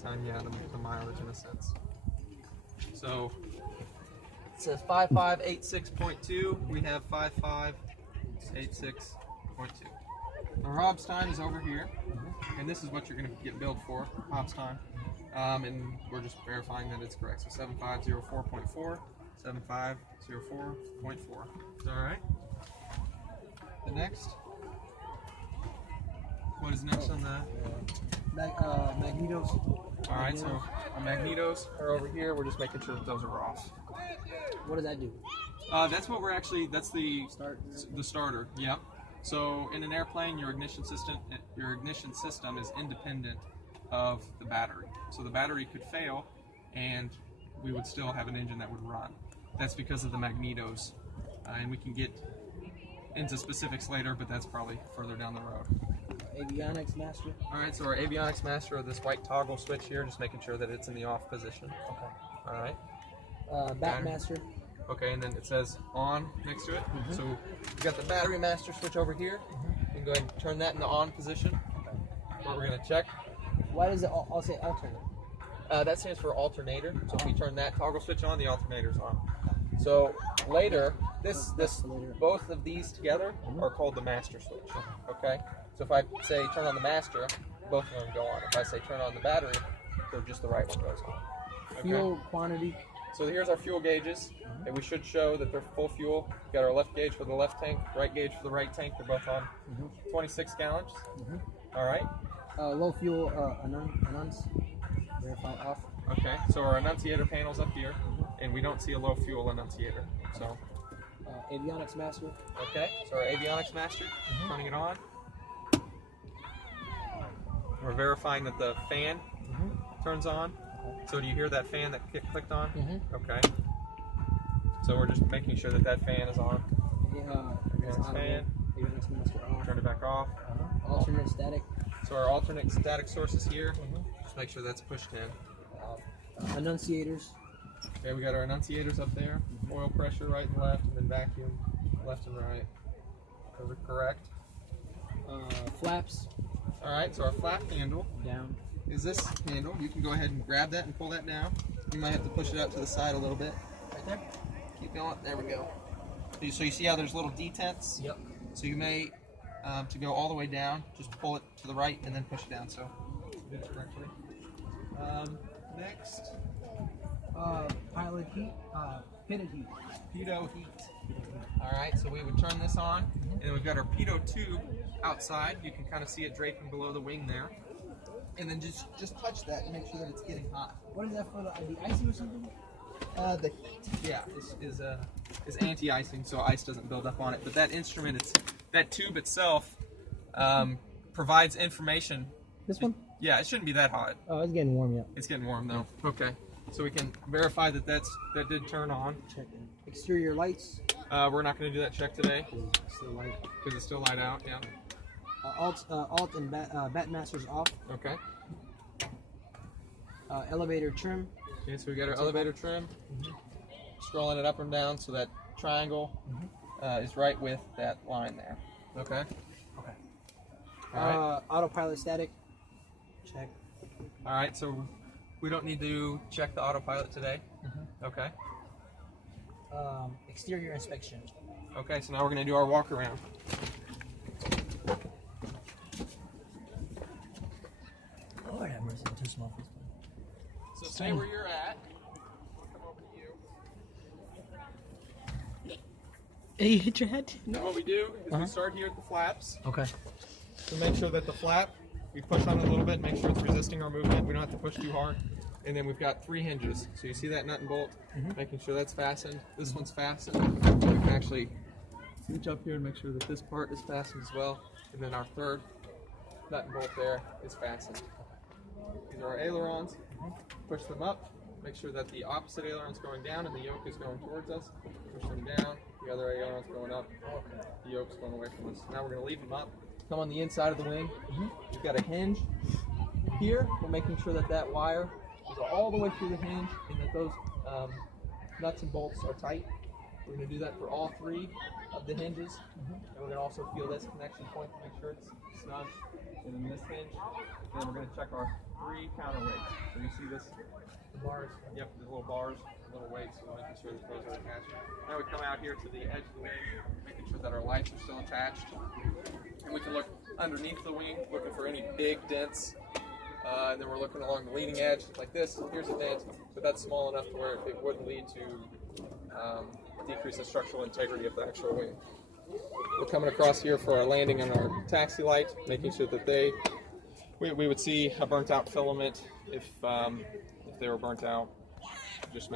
time you add the mileage in a sense. So it says 5586.2. We have 5586.2. Our Hobbs time is over here, and this is what you're going to get billed for, Hobbs time. And we're just verifying that it's correct. So 7504.4, 7504.4. All right. The next. What is next on the Magnetos? All right, so our magnetos are over here. We're just making sure that those are off. What does that do? That's what we're actually. That's the starter. Yeah. So in an airplane, your ignition system is independent of the battery. So the battery could fail, and we would still have an engine that would run. That's because of the magnetos, and we can get into specifics later, but that's probably further down the road. Avionics master. All right, so our avionics master of this white toggle switch here, just making sure that it's in the off position. Okay. All right. Bat master. Okay, and then it says on next to it. So we got the battery master switch over here. You can go ahead and turn that in the on position. Okay. What we're gonna check. Why does it all say alternate? That stands for alternator. So if we turn that toggle switch on, the alternator's on. So later, both of these together are called the master switch. Okay. So if I say turn on the master, both of them go on. If I say turn on the battery, just the right one goes on. Okay? Fuel quantity. So here's our fuel gauges, and we should show that they're full fuel. We've got our left gauge for the left tank, right gauge for the right tank. They're both on 26 gallons. All right. Low fuel annuns. Verify off. Okay. So our annunciator panel's up here, and we don't see a low fuel annunciator. So. Avionics master. Okay. So our avionics master, turning it on. We're verifying that the fan turns on. So do you hear that fan that clicked on? Okay. So we're just making sure that that fan is on. Fan. Avionics master on. Turn it back off. Alternate static. So our alternate static source is here. Just make sure that's pushed in. Annunciators. Okay, we got our annunciators up there. Oil pressure right and left, and then vacuum left and right. Those are correct. Flaps. All right, so our flap handle Down. is this handle. You can go ahead and grab that and pull that down. You might have to push it out to the side a little bit. Right there. Keep going. There we go. So you see how there's little detents? Yep. So you may, to go all the way down, just pull it to the right and then push it down. So do it correctly. Next. Pilot heat. Pitted heat. Pitot heat. All right, so we would turn this on, and we've got our pitot tube outside. You can kind of see it draping below the wing there. And then just touch that and make sure that it's getting hot. What is that for? The icing or something? The heat, yeah, is anti-icing, so ice doesn't build up on it. But that instrument, that tube itself, provides information. This one? Yeah, it shouldn't be that hot. Oh, it's getting warm yet. It's getting warm though. Okay, so we can verify that that did turn on. Check in. Exterior lights. We're not going to do that check today Still light. because it's still light out. Yeah. Alt and bat masters off. Okay. Elevator trim. Okay, so we got our elevator trim. Scrolling it up and down so that triangle is right with that line there. Okay. Okay. All right. Autopilot static. Check. All right. So we don't need to check the autopilot today. Okay. Exterior inspection. Okay. So now we're going to do our walk around. Lord have mercy. I'm too small for this one. So stay where you're at. Come over to you. Hey, you hit your head? So what we do is we start here at the flaps. Okay. To make sure that the flap, we push on it a little bit, make sure it's resisting our movement. We don't have to push too hard. And then we've got 3 hinges. So you see that nut and bolt, making sure that's fastened. This one's fastened. So we can actually reach up here and make sure that this part is fastened as well. And then our third nut and bolt there is fastened. These are our ailerons. Push them up. Make sure that the opposite aileron's going down and the yoke is going towards us. Push them down. The other aileron's going up. The yoke's going away from us. Now we're going to leave them up. Come on the inside of the wing. We've got a hinge here. We're making sure that that wire goes all the way through the hinge and that those nuts and bolts are tight. We're going to do that for all 3 of the hinges. And we're going to also feel this connection point to make sure it's snug. And then this hinge. And then we're going to check our 3 counterweights. So you see this? The bars. Yep, the little bars, little weights, so making sure that those are attached. Now we come out here to the edge of the wing, making sure that our lights are still attached. And we can look underneath the wing, looking for any big dents. And then we're looking along the leading edge, like this. Here's a dent, but that's small enough to where it wouldn't lead to decrease the structural integrity of the actual wing. We're coming across here for our landing and our taxi light, making sure that we would see a burnt out filament if they were burnt out. Just